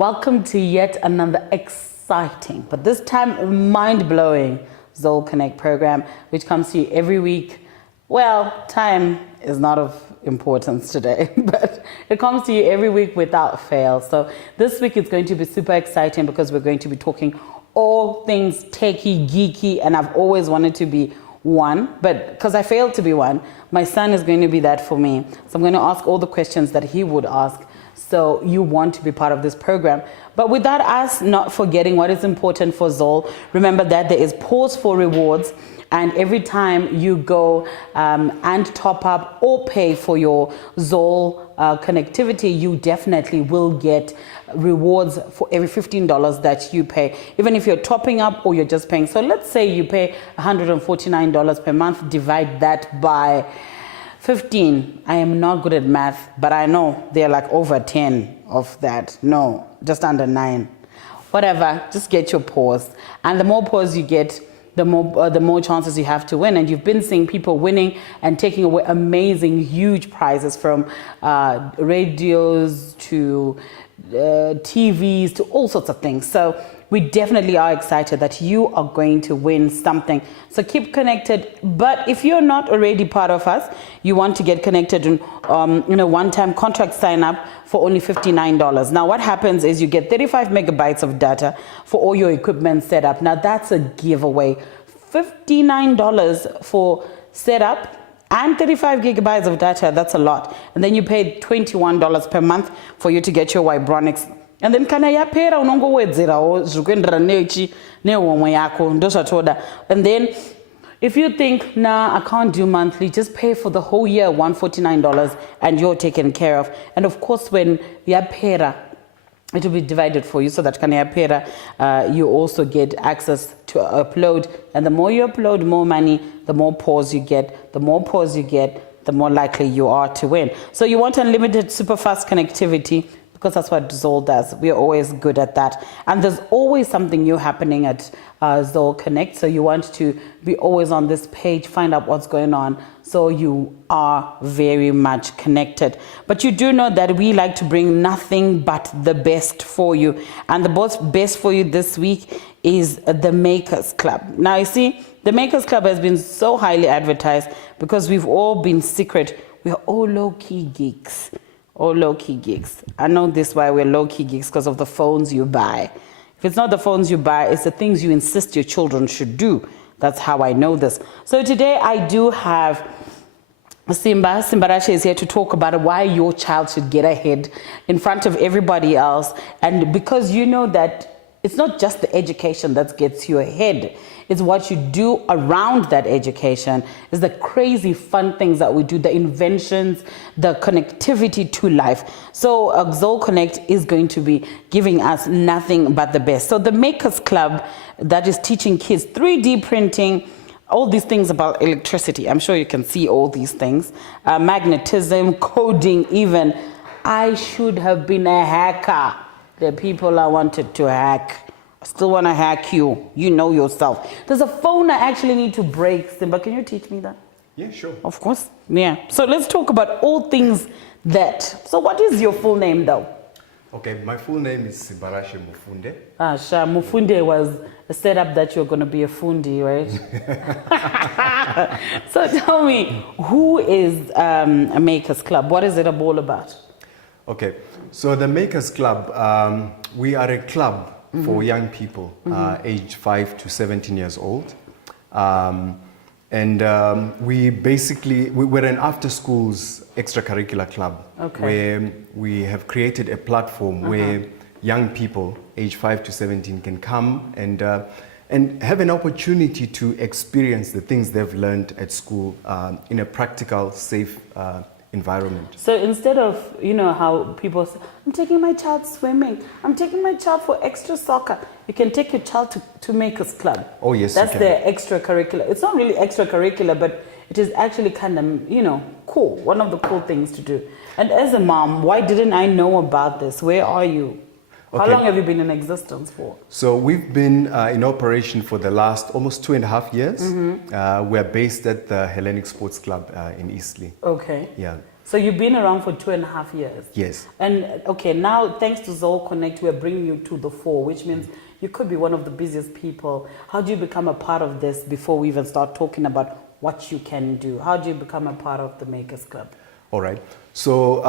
Welcome to yet another exciting, but this time mind-blowing ZOLCONNECT program, which comes to you every week. Well, time is not of importance today, but it comes to you every week without fail. So this week it's going to be super exciting because we're going to be talking all things techie, geeky, and I've always wanted to be one, but because I failed to be one, my son is going to be that for me. So I'm going to ask all the questions that he would ask. So you want to be part of this program. But without us not forgetting what is important for Zol, remember that there is pause for rewards. And every time you go and top up or pay for your Zol connectivity, you definitely will get rewards for every $15 that you pay, even if you're topping up or you're just paying. So let's say you pay $149 per month, divide that by 15. I am not good at math, but I know they're like over 10 of that. No, just under 9. Whatever, just get your pause. And the more pause you get, the more chances you have to win. And you've been seeing people winning and taking away amazing, huge prizes, from radios to TVs to all sorts of things. So we definitely are excited that you are going to win something. So keep connected. But if you're not already part of us, you want to get connected in one-time contract sign up for only $59. Now what happens is you get 35 megabytes of data for all your equipment set up. Now that's a giveaway. $59 for setup and 35 gigabytes of data. That's a lot. And then you pay $21 per month for you to get your Robotics. And then kana ya pera unongowedzera zvukuendera nehomwe yako ndozvatoda. And then if you think, nah, I can't do monthly, just pay for the whole year, $149, and you're taken care of. And of course, when ya pera, it will be divided for you so that kana ya pera, you also get access to upload. And the more you upload, more money, the more pause you get. The more pause you get, the more likely you are to win. So you want unlimited super fast connectivity, because that's what Zol does. We're always good at that. And there's always something new happening at ZOLCONNECT. So you want to be always on this page, find out what's going on, so you are very much connected. But you do know that we like to bring nothing but the best for you. And the best for you this week is the Makers Club. Now you see, the Makers Club has been so highly advertised because we've all been secret. We're all low-key geeks. Or low-key geeks. I know this why we're low-key geeks, because of the phones you buy. If it's not the phones you buy, it's the things you insist your children should do. That's how I know this. So today I do have Simbarache is here to talk about why your child should get ahead in front of everybody else. And because you know that it's not just the education that gets you ahead. It's what you do around that education. It's the crazy fun things that we do, the inventions, the connectivity to life. So ZOLCONNECT is going to be giving us nothing but the best. So the Makers Club, that is teaching kids 3D printing, all these things about electricity. I'm sure you can see all these things. Magnetism, coding even. I should have been a hacker. The people I wanted to hack. I still want to hack you. You know yourself. There's a phone I actually need to break, Simba. Can you teach me that? Yeah, sure. Of course. Yeah. So let's talk about all things that. So what is your full name though? Okay, my full name is Simbarache Mufunde. Sha, Mufunde was a setup that you're going to be a fundi, right? So tell me, who is a Makers Club? What is it all about? Okay, so the Makers Club, we are a club for young people aged 5 to 17 years old. We're an after-schools extracurricular club, where we have created a platform where young people aged 5 to 17 can come and have an opportunity to experience the things they've learned at school in a practical, safe environment. So instead of, how people say, I'm taking my child swimming, I'm taking my child for extra soccer, you can take your child to Makers Club. Oh yes, that's their extracurricular. It's not really extracurricular, but it is actually kind of, cool. One of the cool things to do. And as a mom, why didn't I know about this? Where are you? How long have you been in existence for? So we've been in operation for the last almost 2.5 years. We're based at the Hellenic Sports Club in Eastleigh. Okay. Yeah. So you've been around for 2.5 years? Yes. And okay, now thanks to ZOLCONNECT, we're bringing you to the fore, which means you could be one of the busiest people. How do you become a part of this before we even start talking about what you can do? How do you become a part of the Makers Club? All right. So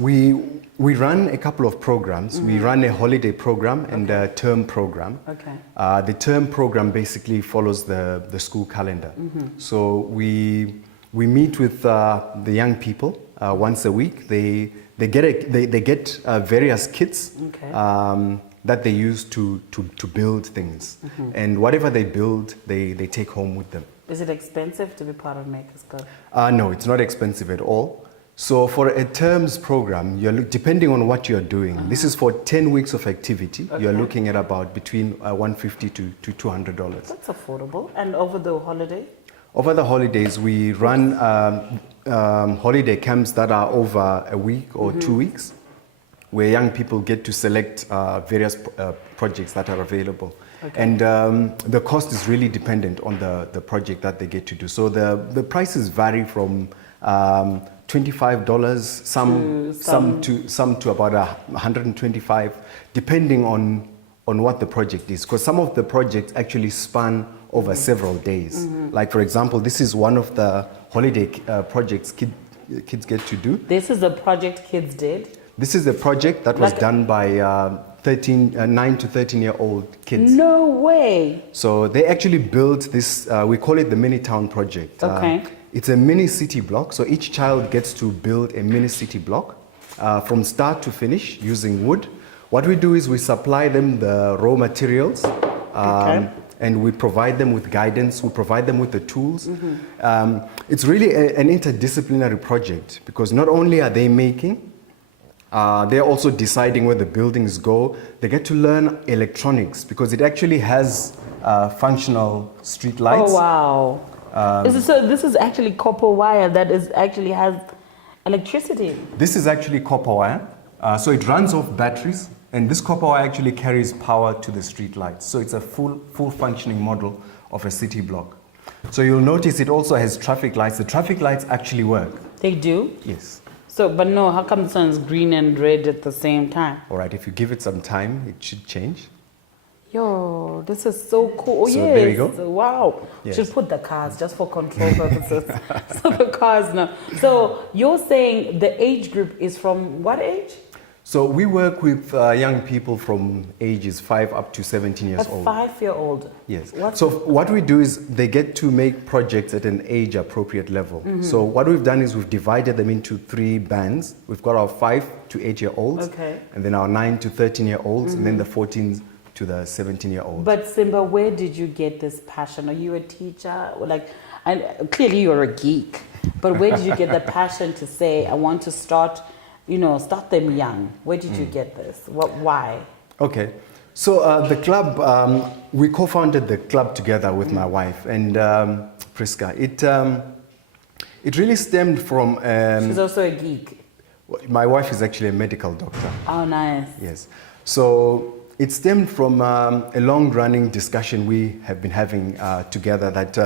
we run a couple of programs. We run a holiday program and a term program. Okay. The term program basically follows the school calendar. So we meet with the young people once a week. They get various kits that they use to build things, and whatever they build, they take home with them. Is it expensive to be part of Makers Club? No, it's not expensive at all. So for a terms program, depending on what you're doing, this is for 10 weeks of activity. You're looking at about between $150 to $200. That's affordable. And over the holiday? Over the holidays, we run holiday camps that are over a week or 2 weeks, where young people get to select various projects that are available. Okay. And the cost is really dependent on the project that they get to do. So the prices vary from $25, some to about $125, depending on what the project is. Because some of the projects actually span over several days. Like for example, this is one of the holiday projects kids get to do. This is a project kids did? This is a project that was done by 9 to 13-year-old kids. No way. So they actually built this, we call it the Mini Town Project. Okay. It's a mini city block, so each child gets to build a mini city block from start to finish using wood. What we do is we supply them the raw materials, and we provide them with guidance, we provide them with the tools. It's really an interdisciplinary project, because not only are they making, they're also deciding where the buildings go. They get to learn electronics, because it actually has functional street lights. Oh, wow. So this is actually copper wire that actually has electricity. This is actually copper wire. So it runs off batteries, and this copper wire actually carries power to the street lights. So it's a full functioning model of a city block. So you'll notice it also has traffic lights. The traffic lights actually work. They do? Yes. So, but no, how come the sun is green and red at the same time? All right, if you give it some time, it should change. Yo, this is so cool. Oh, So yes. there we go. Wow. Yes. Should put the cars just for control purposes. So the cars now. So you're saying the age group is from what age? So we work with young people from ages 5 up to 17 years old. A 5-year-old? Yes. So what we do is they get to make projects at an age appropriate level. So what we've done is we've divided them into 3 bands. We've got our 5 to 8-year-olds, and then our 9 to 13-year-olds, and then the 14 to the 17-year-olds. But Simba, where did you get this passion? Are you a teacher? And clearly you're a geek, but where did you get the passion to say, I want to start them young? Where did you get this? Why? Okay. So the club, we co-founded the club together with my wife and Priska. It really stemmed from... She's also a geek. My wife is actually a medical doctor. Oh, nice. Yes. So it stemmed from a long-running discussion we have been having together that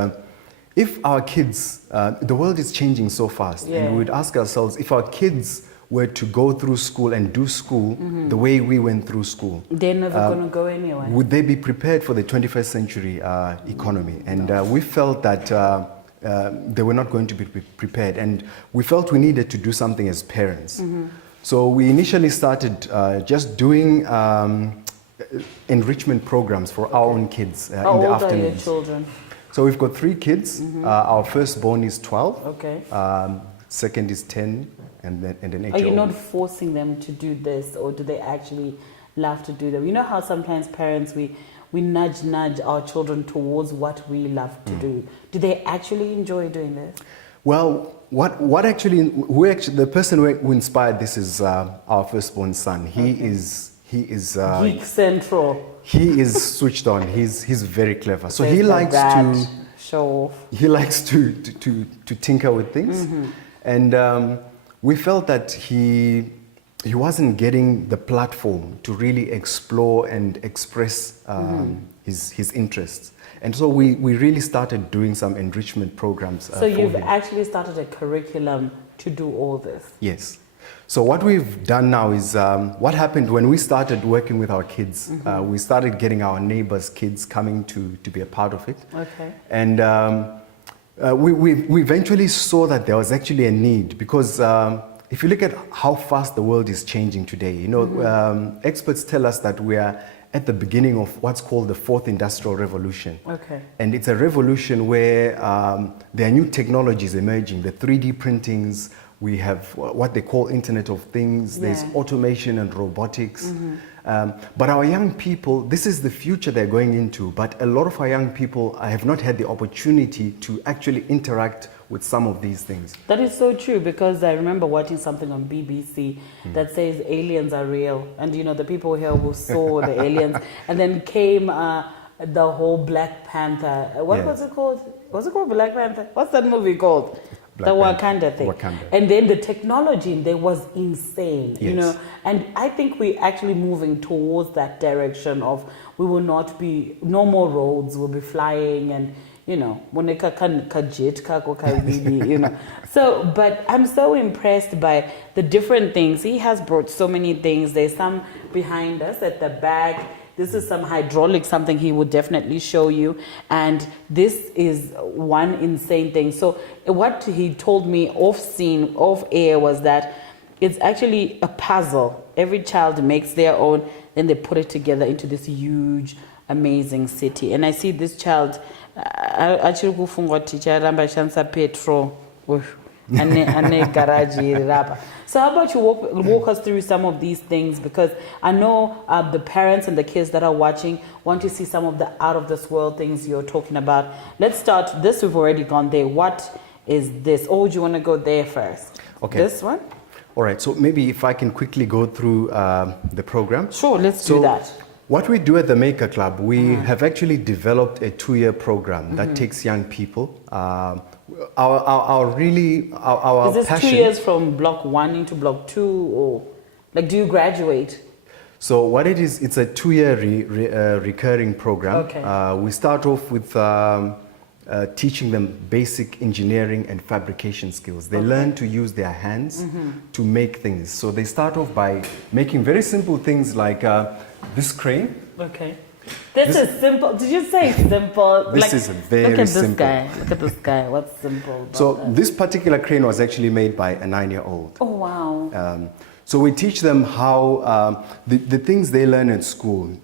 if our kids, the world is changing so fast, and we would ask ourselves, if our kids were to go through school and do school the way we went through school, they're never going to go anywhere. Would they be prepared for the 21st century economy? And we felt that they were not going to be prepared, and we felt we needed to do something as parents. So we initially started just doing enrichment programs for our own kids in the afternoons. How old are your children? So we've got 3 kids. Our firstborn is 12. Okay. Second is 10, and then 8-year-old. Are you not forcing them to do this, or do they actually love to do them? You know how sometimes parents, we nudge our children towards what we love to do. Do they actually enjoy doing this? Well, the person who inspired this is our firstborn son. He is Geek Central. He is switched on. He's very clever. So he likes to show off. He likes to tinker with things, and we felt that he he wasn't getting the platform to really explore and express his interests. And so we really started doing some enrichment programs. So you've actually started a curriculum to do all this? Yes. So what we've done now is, what happened when we started working with our kids, we started getting our neighbors' kids coming to be a part of it. Okay. And we eventually saw that there was actually a need, because if you look at how fast the world is changing today, you know, experts tell us that we are at the beginning of what's called the fourth industrial revolution. Okay. And it's a revolution where there are new technologies emerging, the 3D printings, we have what they call Internet of Things, there's automation and robotics. But our young people, this is the future they're going into, but a lot of our young people have not had the opportunity to actually interact with some of these things. That is so true, because I remember watching something on BBC that says aliens are real. And you know, the people here who saw the aliens, and then came the whole Black Panther. What was it called? Was it called Black Panther? What's that movie called? The Wakanda thing. Wakanda. And then the technology in there was insane, you know. And I think we're actually moving towards that direction of we will not be, no more roads, we'll be flying, and you know, you know. So, but I'm so impressed by the different things. He has brought so many things. There's some behind us at the back. This is some hydraulic, something he would definitely show you. And this is one insane thing. So what he told me off air, was that it's actually a puzzle. Every child makes their own, then they put it together into this huge, amazing city. And I see this child, actually kufunga teacher ramba shansa petrol. So how about you walk us through some of these things, because I know the parents and the kids that are watching want to see some of the out of this world things you're talking about. Let's start this. We've already gone there. What is this? Or do you want to go there first? Okay. This one? All right, so maybe if I can quickly go through the program. Sure, let's do that. What we do at the Maker Club, we have actually developed a 2-year program that takes young people. Our is this passion, 2 years from block 1 into block 2, or like do you graduate? So what it is, it's a 2-year recurring program. Okay. We start off with teaching them basic engineering and fabrication skills. They learn to use their hands to make things. So they start off by making very simple things like this crane. Okay. This is simple. Did you say simple? This is very simple. Look at this guy. Look at this guy. What's simple about So that? this particular crane was actually made by a 9-year-old. Oh, wow. So we teach them how, the things they learn at school,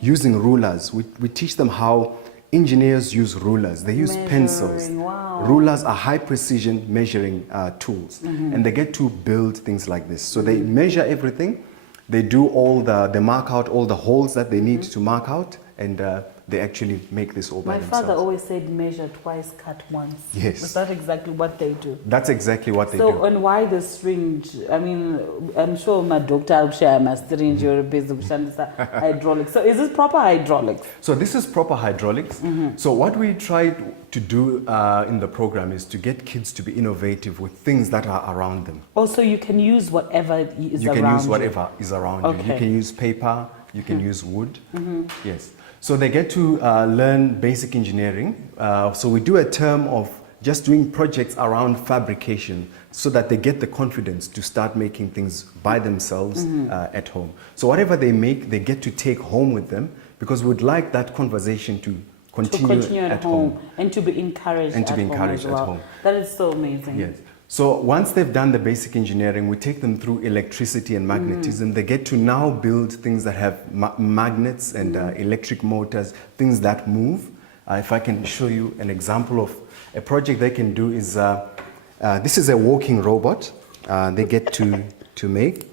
using rulers. We teach them how engineers use rulers. They use pencils. Wow. Rulers are high precision measuring tools. And they get to build things like this. So they measure everything. They do all they mark out all the holes that they need to mark out, and they actually make this all by themselves. My father always said measure twice, cut once. Yes. Is that exactly what they do? That's exactly what they do. So, and why the syringe? I mean, I'm sure my doctor will share my syringe or basic hydraulics. So is this proper hydraulics? So this is proper hydraulics. So what we try to do in the program is to get kids to be innovative with things that are around them. Oh, so you can use whatever is around you. You can use whatever is around you. You can use paper, you can use wood. Yes. So they get to learn basic engineering. So we do a term of just doing projects around fabrication so that they get the confidence to start making things by themselves at home. So whatever they make, they get to take home with them, because we'd like that conversation to continue at home. And to be encouraged And to be encouraged at home. That is so amazing. Yes. So once they've done the basic engineering, we take them through electricity and magnetism. They get to now build things that have magnets and electric motors, things that move. If I can show you an example of a project they can do is, this is a walking robot they get to make.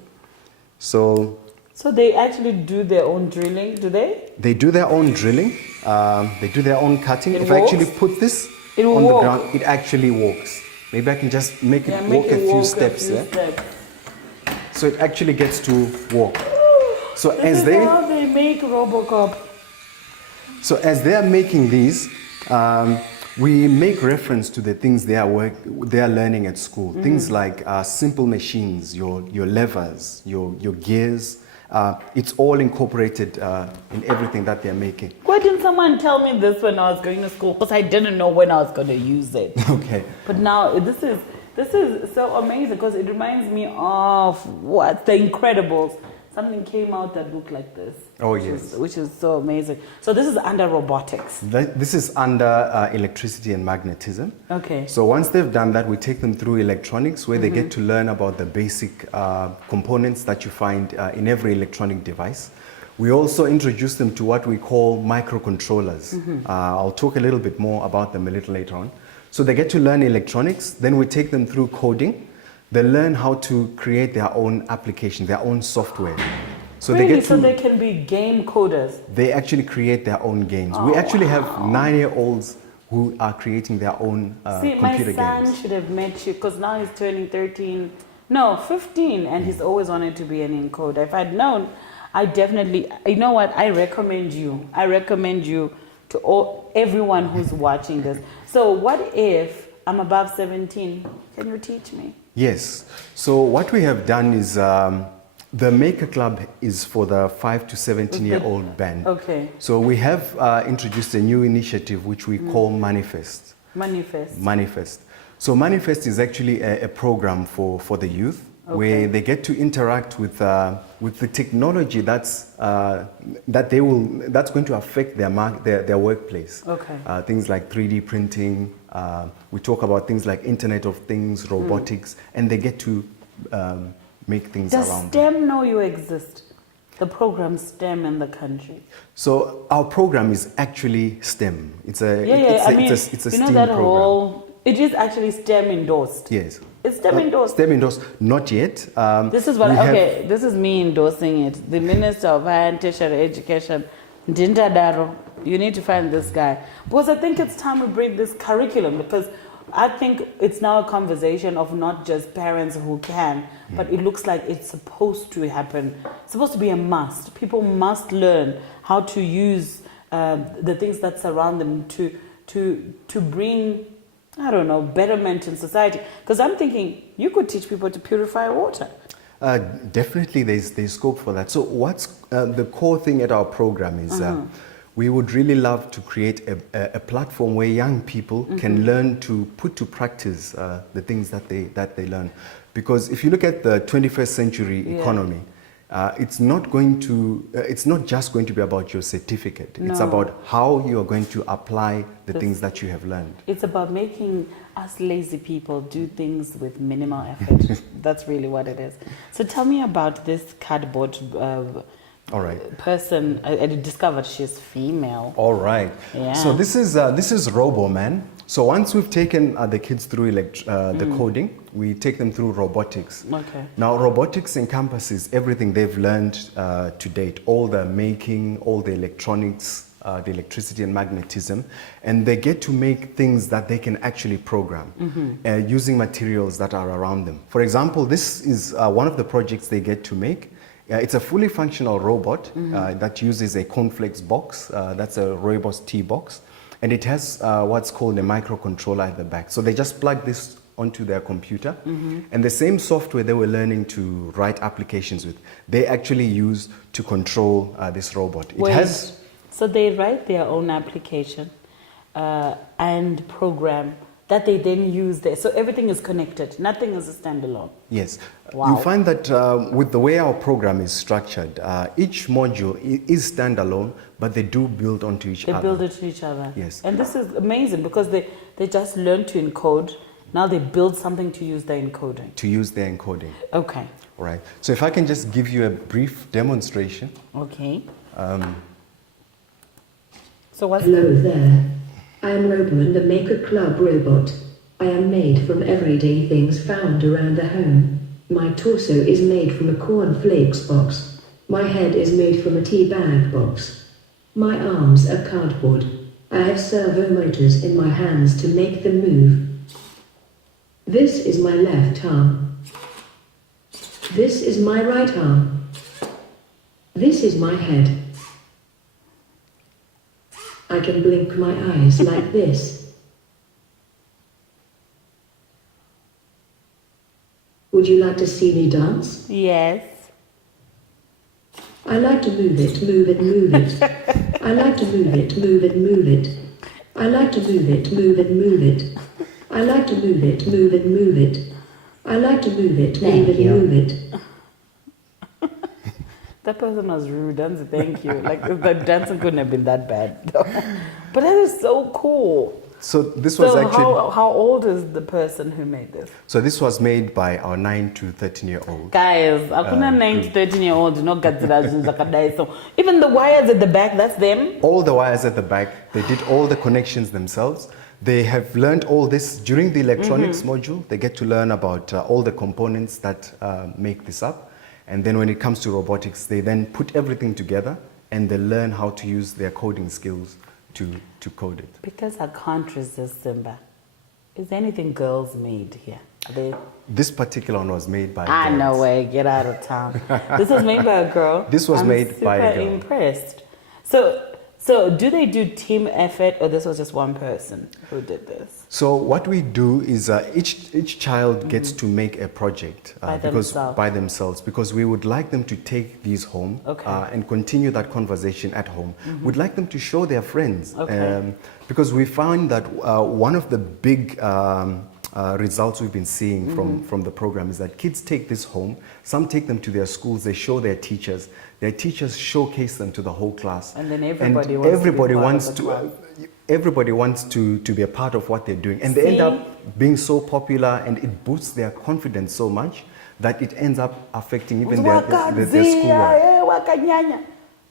So they actually do their own drilling, do they? They do their own drilling. They do their own cutting. If I actually put this on walk. the ground, it actually walks. Maybe I can just make it walk a few steps. So it actually gets to walk. So this is how they make Robocop. So as they are making these, We make reference to the things they are learning at school. Things like simple machines, your levers, your gears. It's all incorporated in everything that they're making. Why didn't someone tell me this when I was going to school? Because I didn't know when I was going to use it. Okay. But now this is so amazing because it reminds me of The Incredibles. Something came out that looked like this. Oh, yes. Which is so amazing. So this is under robotics. This is under electricity and magnetism. Okay. So once they've done that, we take them through electronics where they get to learn about the basic components that you find in every electronic device. We also introduce them to what we call microcontrollers. I'll talk a little bit more about them a little later on. So they get to learn electronics, then we take them through coding. They learn how to create their own application, their own software. So really? So they can be game coders? They actually create their own games. We actually have 9-year-olds who are creating their own computer games. My son should have met you because now he's turning 15, and he's always wanted to be an encoder. If I'd known, I definitely, you know what, I recommend you to everyone who's watching this. So what if I'm above 17? Can you teach me? Yes. So what we have done is the Maker Club is for the 5 to 17-year-old band. Okay. So we have introduced a new initiative which we call Manifest. Manifest. So Manifest is actually a program for the youth where they get to interact with the technology that's going to affect their workplace. Okay. Things like 3D printing. We talk about things like Internet of Things, robotics, and they get to make things around. Does STEM know you exist? The program STEM in the country. So our program is actually STEM. It's a STEM program. It is actually STEM endorsed. Yes. It's STEM endorsed. STEM endorsed, not yet. This is this is me endorsing it. The Minister of Higher and Tertiary Education, Dinda Daro. You need to find this guy. Because I think it's time we break this curriculum, because I think it's now a conversation of not just parents who can, but it looks like it's supposed to happen. It's supposed to be a must. People must learn how to use the things that surround them to bring, I don't know, betterment in society. Because I'm thinking you could teach people to purify water. Definitely, there's scope for that. So what's the core thing at our program is we would really love to create a platform where young people can learn to put to practice the things that they learn. Because if you look at the 21st century economy, it's not just going to be about your certificate. No. It's about how you are going to apply the things that you have learned. It's about making us lazy people do things with minimal effort. That's really what it is. So tell me about this cardboard all right. person. I discovered she's female. All right. Yeah. So this is Robo Man. So once we've taken the kids through the coding, we take them through robotics. Okay. Now robotics encompasses everything they've learned to date, all the making, all the electronics, the electricity and magnetism, and they get to make things that they can actually program using materials that are around them. For example, this is one of the projects they get to make. It's a fully functional robot that uses a cornflakes box. That's a Rooibos tea box. And it has what's called a microcontroller at the back. So they just plug this onto their computer. And the same software they were learning to write applications with, they actually use to control this robot. So they write their own application and program that they then use there. So everything is connected. Nothing is a standalone. Yes. Wow. You find that with the way our program is structured, each module is standalone, but they do build onto each other. They build it to each other. Yes. And this is amazing because they just learn to encode. Now they build something to use their encoding. To use their encoding. Okay. All right. So if I can just give you a brief demonstration. Okay. Hello there. I am Roboman, the Maker Club robot. I am made from everyday things found around the home. My torso is made from a cornflakes box. My head is made from a tea bag box. My arms are cardboard. I have servo motors in my hands to make them move. This is my left arm. This is my right arm. This is my head. I can blink my eyes like this. Would you like to see me dance? Yes. I like to move it, move it, move it. I like to move it, move it, move it. I like to move it, move it, move it. I like to move it, move it, move it. I like to move it, move it, move it. That person was rude. Thank you. Like the dancing couldn't have been that bad, though. But that is so cool. So this was actually. How old is the person who made this? So this was made by our 9 to 13-year-old. Guys, I couldn't 9 to 13-year-olds. Even the wires at the back, that's them. All the wires at the back, they did all the connections themselves. They have learned all this during the electronics module. They get to learn about all the components that make this up. And then when it comes to robotics, they then put everything together and they learn how to use their coding skills to code it. Because I can't resist Simba. Is there anything girls made here? This particular one was made by girls. No way, get out of town. This was made by a girl. This was made by a girl. I'm super impressed. So do they do team effort, or this was just one person who did this? So what we do is each child gets to make a project by themselves because we would like them to take these home and continue that conversation at home. We'd like them to show their friends because we found that one of the big results we've been seeing from the program is that kids take this home. Some take them to their schools. They show their teachers. Their teachers showcase them to the whole class. And then everybody wants to be a part of what they're doing. And they end up being so popular and it boosts their confidence so much that it ends up affecting even their schoolwork.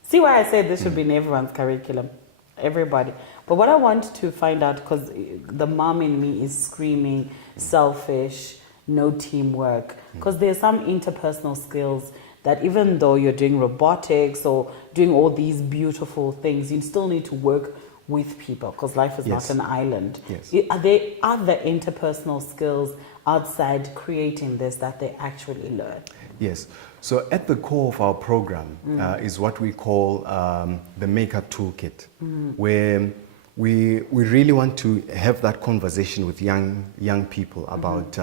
See why I said this should be in everyone's curriculum. Everybody. But what I want to find out, because the mom in me is screaming, selfish, no teamwork, because there's some interpersonal skills that even though you're doing robotics or doing all these beautiful things, you still need to work with people because life is not an island. Are there other interpersonal skills outside creating this that they actually learn? Yes. So at the core of our program is what we call the Maker Toolkit, where we really want to have that conversation with young people about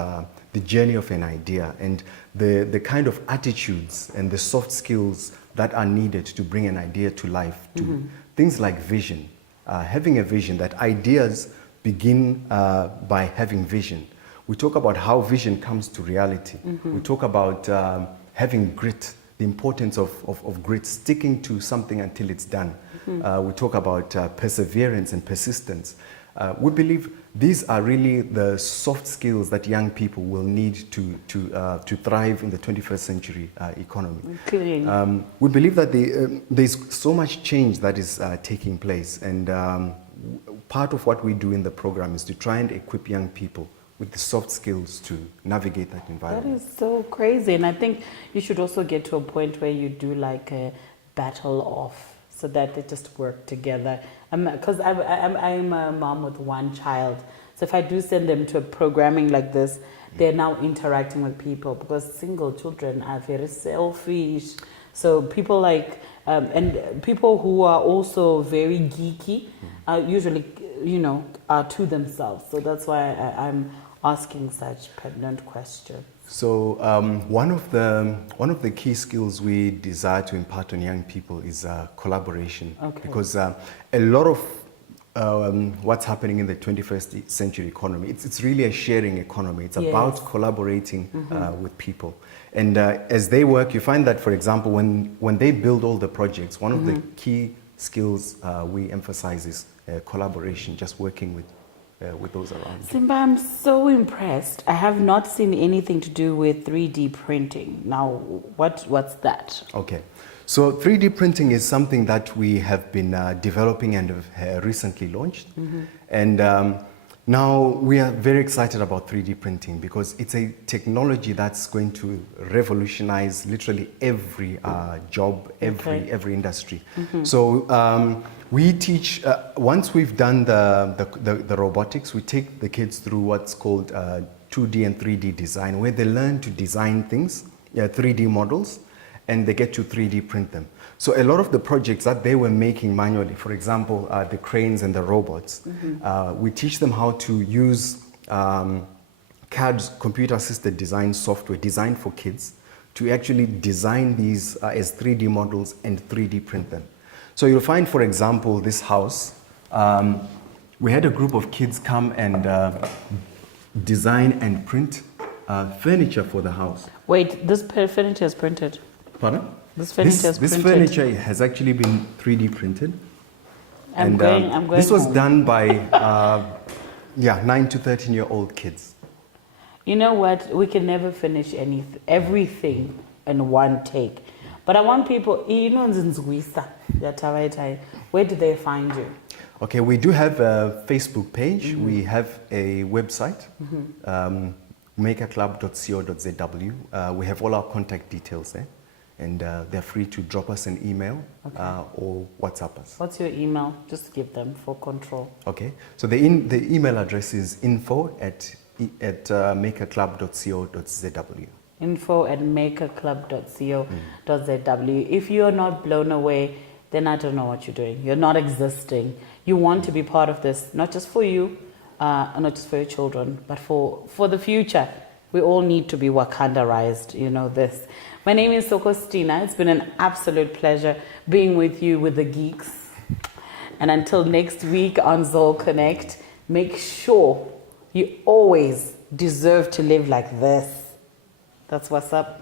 the journey of an idea and the kind of attitudes and the soft skills that are needed to bring an idea to life. To things like vision, having a vision, that ideas begin by having vision. We talk about how vision comes to reality. We talk about having grit, the importance of grit, sticking to something until it's done. We talk about perseverance and persistence. We believe these are really the soft skills that young people will need to thrive in the 21st century economy. We believe that there's so much change that is taking place, and part of what we do in the program is to try and equip young people with the soft skills to navigate that environment. That is so crazy, and I think you should also get to a point where you do like a battle off so that they just work together. Because I'm a mom with one child, so if I do send them to a programming like this, they're now interacting with people because single children are very selfish. So people like, and people who are also very geeky are usually, are to themselves. So that's why I'm asking such pertinent questions. So one of the key skills we desire to impart on young people is collaboration. Because a lot of what's happening in the 21st century economy, it's really a sharing economy. It's about collaborating with people. And as they work, you find that, for example, when they build all the projects, one of the key skills we emphasize is collaboration, just working with those around. Simba, I'm so impressed. I have not seen anything to do with 3D printing. Now, what's that? Okay. So 3D printing is something that we have been developing and have recently launched. And now we are very excited about 3D printing because it's a technology that's going to revolutionize literally every job, every industry. So we teach, once we've done the robotics, we take the kids through what's called 2D and 3D design, where they learn to design things, 3D models, and they get to 3D print them. So a lot of the projects that they were making manually, for example, the cranes and the robots, we teach them how to use CAD, computer assisted design software designed for kids to actually design these as 3D models and 3D print them. So you'll find, for example, this house, we had a group of kids come and design and print furniture for the house. Wait, this furniture is printed? Pardon? This furniture is This printed? furniture has actually been 3D printed. I'm going This was home. done by 9 to 13-year-old kids. You know what? We can never finish everything in one take. But I want people, where do they find you? Okay, we do have a Facebook page. We have a website, makerclub.co.zw. We have all our contact details there. And they're free to drop us an email or WhatsApp us. What's your email? Just give them for control. Okay, so the email address is info@makerclub.co.zw. info@makerclub.co.zw. If you're not blown away, then I don't know what you're doing. You're not existing. You want to be part of this, not just for you, not just for your children, but for the future. We all need to be Wakandarized, this. My name is Sokostina. It's been an absolute pleasure being with you, with the geeks. And until next week on ZOLCONNECT, make sure you always deserve to live like this. That's what's up.